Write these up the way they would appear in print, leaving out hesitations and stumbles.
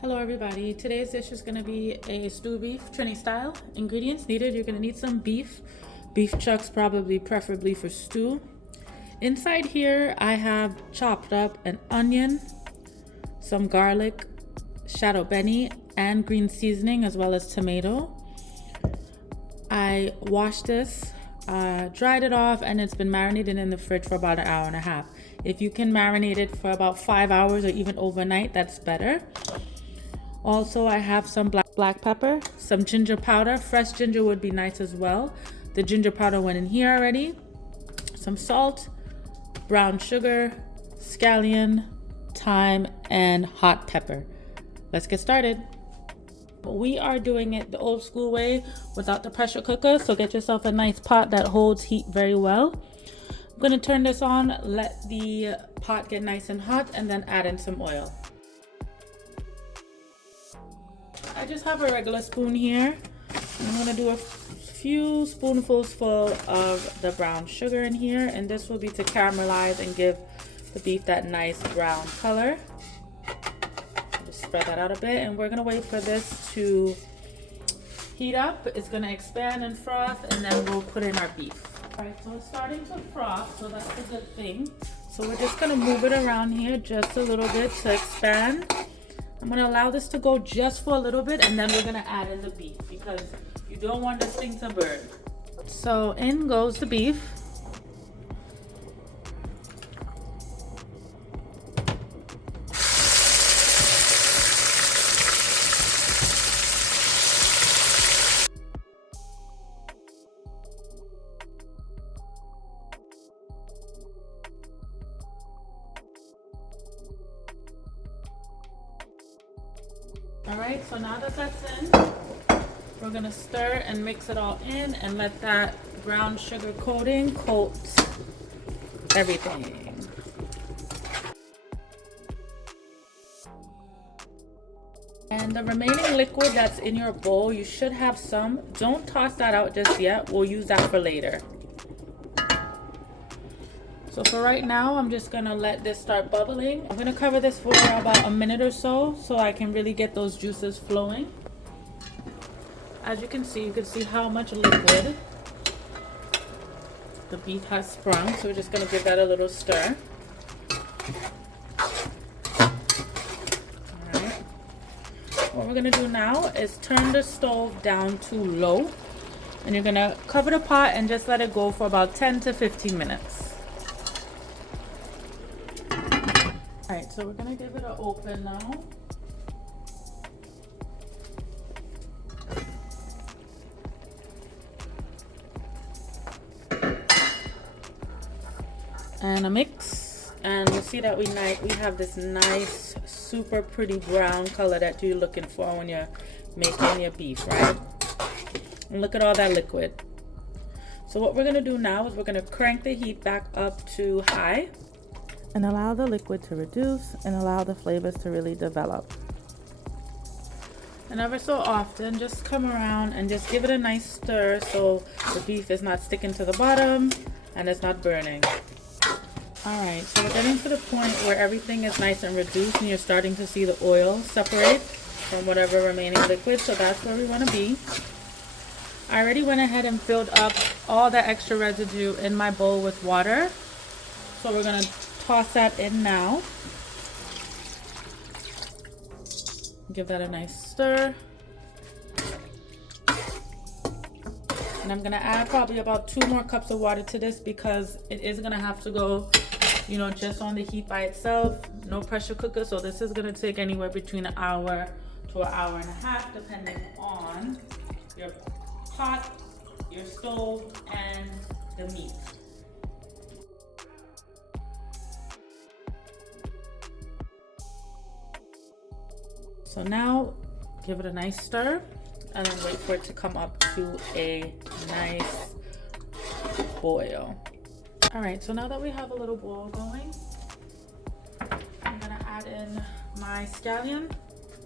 Hello everybody, today's dish is going to be a stew beef Trini style. Ingredients needed, you're going to need some beef chunks probably, preferably for stew. Inside here I have chopped up an onion, some garlic, shadow beni, and green seasoning, as well as tomato. I washed this, dried it off, and it's been marinated in the fridge for about an hour and a half. If you can marinate it for about 5 hours or even overnight, that's better. Also, I have some black pepper, some ginger powder. Fresh ginger would be nice as well. The ginger powder went in here already. Some salt, brown sugar, scallion, thyme, and hot pepper. Let's get started. We are doing it the old school way without the pressure cooker, so get yourself a nice pot that holds heat very well. I'm going to turn this on, let the pot get nice and hot, and then add in some oil. I just have a regular spoon here. I'm going to do a few spoonfuls full of the brown sugar in here, and this will be to caramelize and give the beef that nice brown color. Just spread that out a bit, and we're going to wait for this to heat up. It's going to expand and froth, and then we'll put in our beef. Alright, so it's starting to froth, so that's a good thing. So we're just going to move it around here just a little bit to expand. I'm going to allow this to go just for a little bit, and then we're going to add in the beef because you don't want this thing to burn. So in goes the beef. Alright, so now that that's in, we're going to stir and mix it all in and let that brown sugar coating coat everything. And the remaining liquid that's in your bowl, you should have some. Don't toss that out just yet. We'll use that for later. So for right now, I'm just gonna let this start bubbling. I'm gonna cover this for about a minute or so I can really get those juices flowing. As you can see how much liquid the beef has sprung. So we're just gonna give that a little stir. Alright. What we're gonna do now is turn the stove down to low. And you're gonna cover the pot and just let it go for about 10 to 15 minutes. Alright, so we're going to give it an open now. And a mix. And you'll see that we have this nice, super pretty brown color that you're looking for when you're making your beef, right? And look at all that liquid. So what we're going to do now is we're going to crank the heat back up to high. And allow the liquid to reduce and allow the flavors to really develop. And every so often, just come around and just give it a nice stir so the beef is not sticking to the bottom and it's not burning. Alright, so we're getting to the point where everything is nice and reduced and you're starting to see the oil separate from whatever remaining liquid, so that's where we want to be. I already went ahead and filled up all the extra residue in my bowl with water. So we're going to toss that in now. Give that a nice stir. And I'm going to add probably about 2 more cups of water to this because it is going to have to go, just on the heat by itself. No pressure cooker. So this is going to take anywhere between an hour to an hour and a half, depending on your pot, your stove, and the meat. So now give it a nice stir and then wait for it to come up to a nice boil. All right, so now that we have a little boil going, I'm gonna add in my scallion,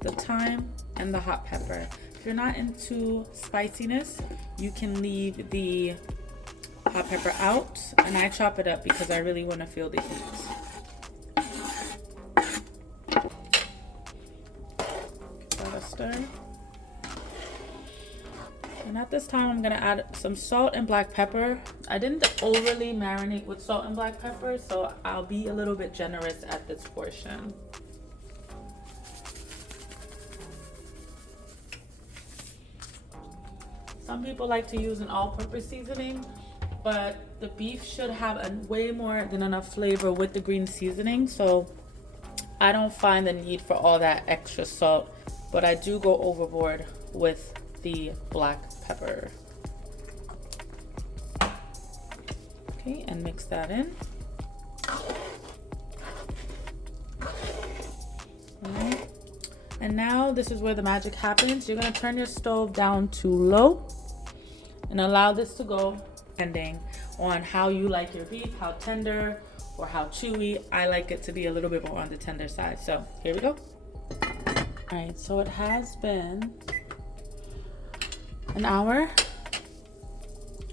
the thyme, and the hot pepper. If you're not into spiciness, you can leave the hot pepper out, and I chop it up because I really want to feel the heat. stir. And at this time, I'm gonna add some salt and black pepper. I didn't overly marinate with salt and black pepper, so I'll be a little bit generous at this portion. Some people like to use an all-purpose seasoning, but the beef should have a way more than enough flavor with the green seasoning, so I don't find the need for all that extra salt, but I do go overboard with the black pepper. Okay, and mix that in. All right. And now this is where the magic happens. You're gonna turn your stove down to low and allow this to go, depending on how you like your beef, how tender or how chewy. I like it to be a little bit more on the tender side. So here we go. All right, so it has been an hour.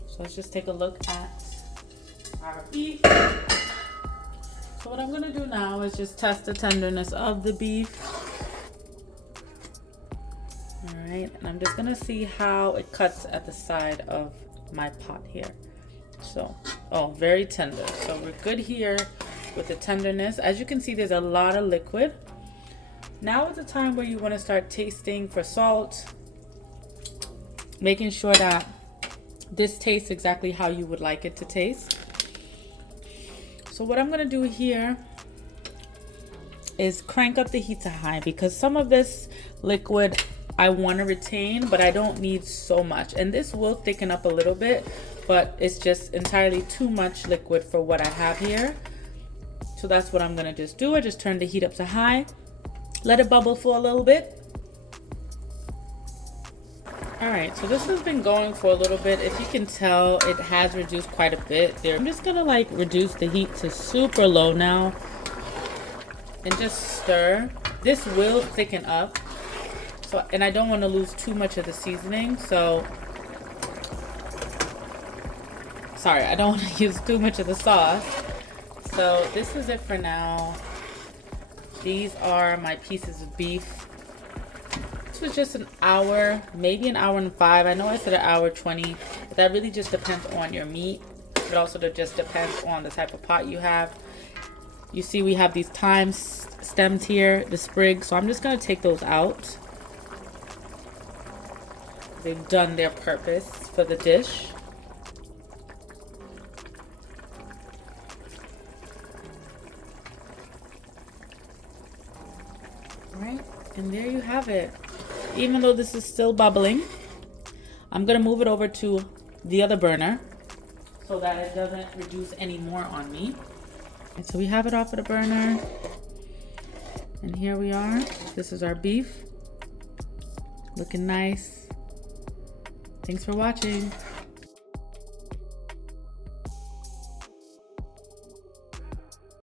So let's just take a look at our beef. So what I'm gonna do now is just test the tenderness of the beef. All right, and I'm just gonna see how it cuts at the side of my pot here. So, oh, very tender. So we're good here with the tenderness. As you can see, there's a lot of liquid. Now is the time where you wanna start tasting for salt, making sure that this tastes exactly how you would like it to taste. So what I'm gonna do here is crank up the heat to high, because some of this liquid I want to retain, but I don't need so much. And this will thicken up a little bit, but it's just entirely too much liquid for what I have here. So that's what I'm gonna just do. I just turn the heat up to high, let it bubble for a little bit. All right, so this has been going for a little bit. If you can tell, it has reduced quite a bit there. I'm just gonna like reduce the heat to super low now and just stir. This will thicken up. So, and I don't want to lose too much of the seasoning, so sorry, I don't want to use too much of the sauce. So this is it for now. These are my pieces of beef. This was just an hour, maybe an hour and 5. I know I said an hour 20, but that really just depends on your meat. It also just depends on the type of pot you have. You see we have these thyme stems here, the sprigs, so I'm just going to take those out. They've done their purpose for the dish. All right, and there you have it. Even though this is still bubbling, I'm gonna move it over to the other burner so that it doesn't reduce any more on me. And so we have it off of the burner. And here we are. This is our beef. Looking nice. Thanks for watching.